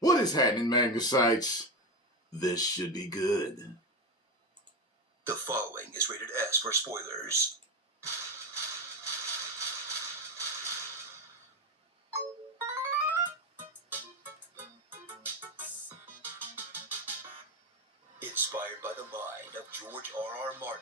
What is happening, Magnusites? This should be good. The following is rated S for spoilers. Inspired by the mind of George R.R. Martin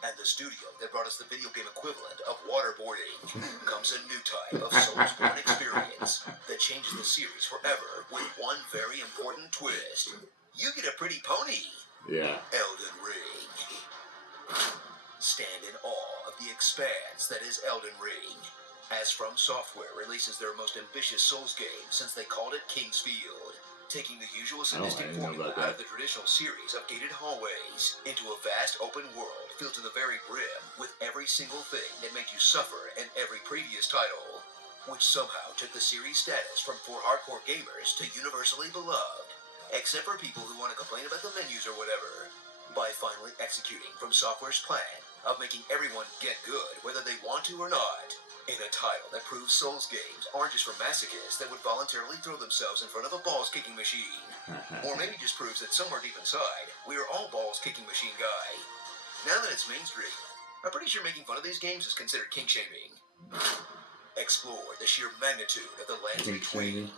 and the studio that brought us the video game equivalent of waterboarding, comes a new type of Soulsborne experience that changes the series forever with one very important twist. You get a pretty pony. Yeah. Elden Ring. Stand in awe of the expanse that is Elden Ring, as From Software releases their most ambitious Souls game since they called it King's Field, taking the usual sadistic formula out of the traditional series of gated hallways into a vast open world filled to the very brim with every single thing that made you suffer in every previous title, which somehow took the series status from for hardcore gamers to universally beloved, except for people who want to complain about the menus or whatever, by finally executing From Software's plan of making everyone get good whether they want to or not, in a title that proves Souls games aren't just for masochists that would voluntarily throw themselves in front of a balls-kicking machine. Or maybe just proves that somewhere deep inside, we are all balls-kicking machine guy. Now that it's mainstream, I'm pretty sure making fun of these games is considered kink-shaming. Explore the sheer magnitude of the lands between,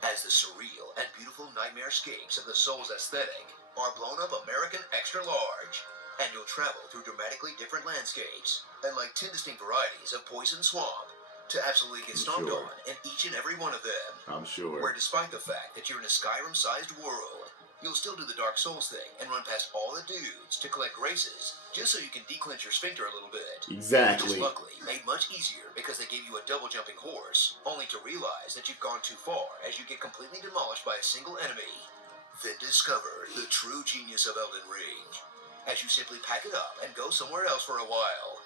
as the surreal and beautiful nightmare-scapes of the Souls aesthetic are blown up American extra large, and you'll travel through dramatically different landscapes and like 10 distinct varieties of poison swamp to absolutely get stomped on in each and every one of them. I'm sure. Where despite the fact that you're in a Skyrim-sized world, you'll still do the Dark Souls thing and run past all the dudes to collect graces just so you can declench your sphincter a little bit. Exactly. Which is luckily made much easier because they gave you a double jumping horse, only to realize that you've gone too far as you get completely demolished by a single enemy. Then discover the true genius of Elden Ring, as you simply pack it up and go somewhere else for a while,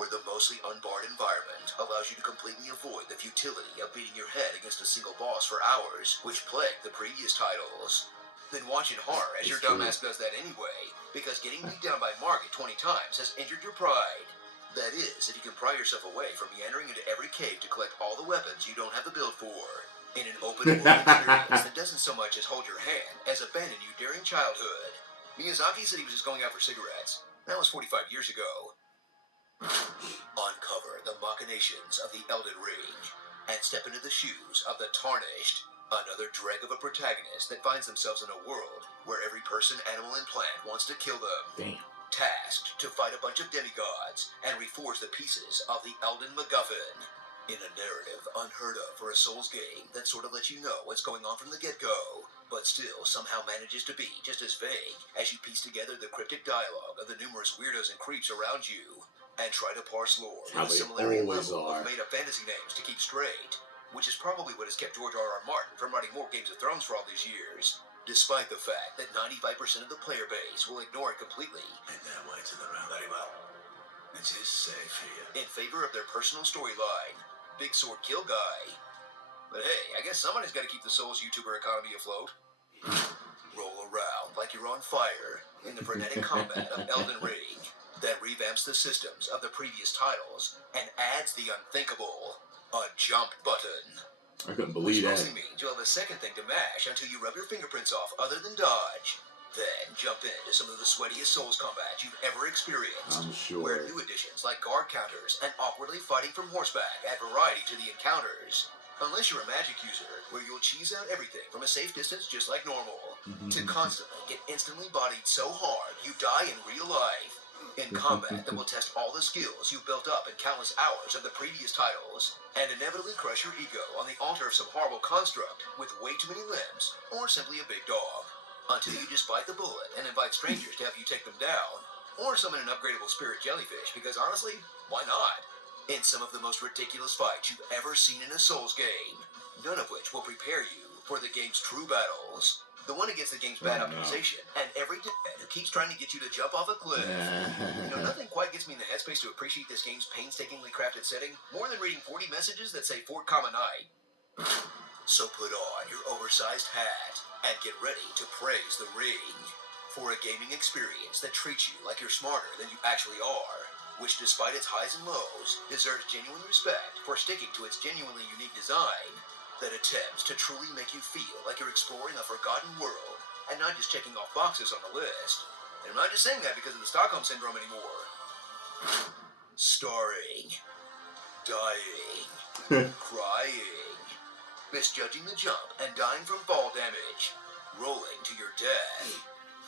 where the mostly unbarred environment allows you to completely avoid the futility of beating your head against a single boss for hours, which plagued the previous titles. Then watch in horror as your dumbass does that anyway, because getting beat down by Margit 20 times has injured your pride. That is, if you can pry yourself away from meandering into every cave to collect all the weapons you don't have the build for, in an open world experience that doesn't so much as hold your hand as abandon you during childhood. Miyazaki said he was just going out for cigarettes. That was 45 years ago. Uncover the machinations of the Elden Ring and step into the shoes of the Tarnished, another dreck of a protagonist that finds themselves in a world where every person, animal, and plant wants to kill them. Damn. Tasked to fight a bunch of demigods and reforge the pieces of the Elden MacGuffin, in a narrative unheard of for a Souls game that sort of lets you know what's going on from the get-go, but still somehow manages to be just as vague as you piece together the cryptic dialogue of the numerous weirdos and creeps around you, and try to parse lore with a similarity level of made-up fantasy names to keep straight, which is probably what has kept George R.R. Martin from writing more Games of Thrones for all these years, despite the fact that 95% of the player base will ignore it completely. And their way to the round very well. It is safe here. In favor of their personal storyline, Big Sword Kill Guy. But hey, I guess somebody's got to keep the Souls YouTuber economy afloat. Roll around like you're on fire in the frenetic combat of Elden Ring that revamps the systems of the previous titles and adds the unthinkable, a jump button. I couldn't believe that. Which mostly means you'll have a second thing to mash until you rub your fingerprints off other than dodge. Then jump into some of the sweatiest Souls combat you've ever experienced. I'm sure. Where new additions like guard counters and awkwardly fighting from horseback add variety to the encounters. Unless you're a magic user, where you'll cheese out everything from a safe distance just like normal, to constantly get instantly bodied so hard you die in real life. In combat that will test all the skills you've built up in countless hours of the previous titles, and inevitably crush your ego on the altar of some horrible construct with way too many limbs, or simply a big dog. Until you just bite the bullet and invite strangers to help you take them down, or summon an upgradable spirit jellyfish, because honestly, why not? In some of the most ridiculous fights you've ever seen in a Souls game, none of which will prepare you for the game's true battles. The one against the game's bad optimization, and every dickhead who keeps trying to get you to jump off a cliff. You know, nothing quite gets me in the headspace to appreciate this game's painstakingly crafted setting more than reading 40 messages that say Fort Common Night. So put on your oversized hat and get ready to praise the ring for a gaming experience that treats you like you're smarter than you actually are, which despite its highs and lows deserves genuine respect for sticking to its genuinely unique design that attempts to truly make you feel like you're exploring a forgotten world and not just checking off boxes on the list. And I'm not just saying that because of the Stockholm Syndrome anymore. Starring, dying, crying, misjudging the jump and dying from fall damage, rolling to your death,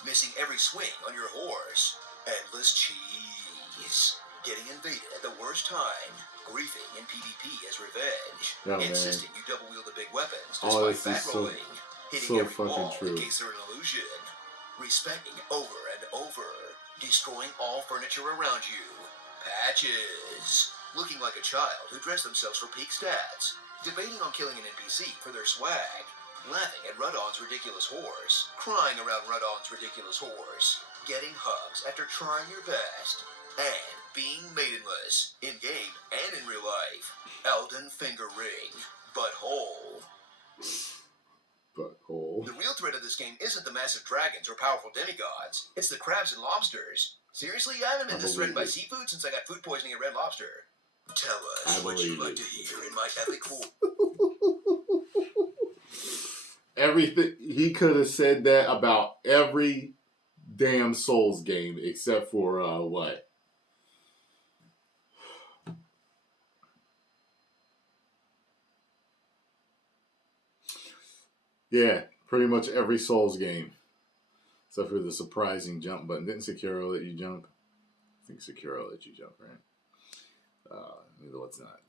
missing every swing on your horse, endless cheese, getting invaded at the worst time, griefing in PvP as revenge, insisting you double wield the big weapons despite fat rolling, hitting every wall in case they're an illusion, respecting over and over, destroying all furniture around you, patches, looking like a child who dressed themselves for peak stats, debating on killing an NPC for their swag, laughing at Rudon's ridiculous horse, crying around Rudon's ridiculous horse, getting hugs after trying your best, and being maidenless, in-game and in real life. Elden finger ring, butthole. Butthole. The real threat of this game isn't the massive dragons or powerful demigods, it's the crabs and lobsters. Seriously, I haven't been this threatened by seafood since I got food poisoning at Red Lobster. Tell us what you'd like to hear in my epic form. Everything he could have said that about every damn Souls game except for what? Yeah, pretty much every Souls game. Except for the surprising jump button. Didn't Sekiro let you jump? I think Sekiro let you jump, right? Though it's not,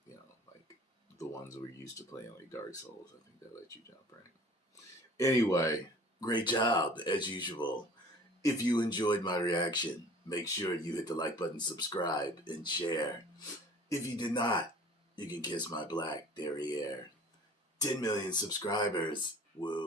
like the ones we're used to playing, like Dark Souls. I think they let you jump, right? Anyway, great job, as usual. If you enjoyed my reaction, make sure you hit the like button, subscribe, and share. If you did not, you can kiss my black derriere. 10 million subscribers. Woo.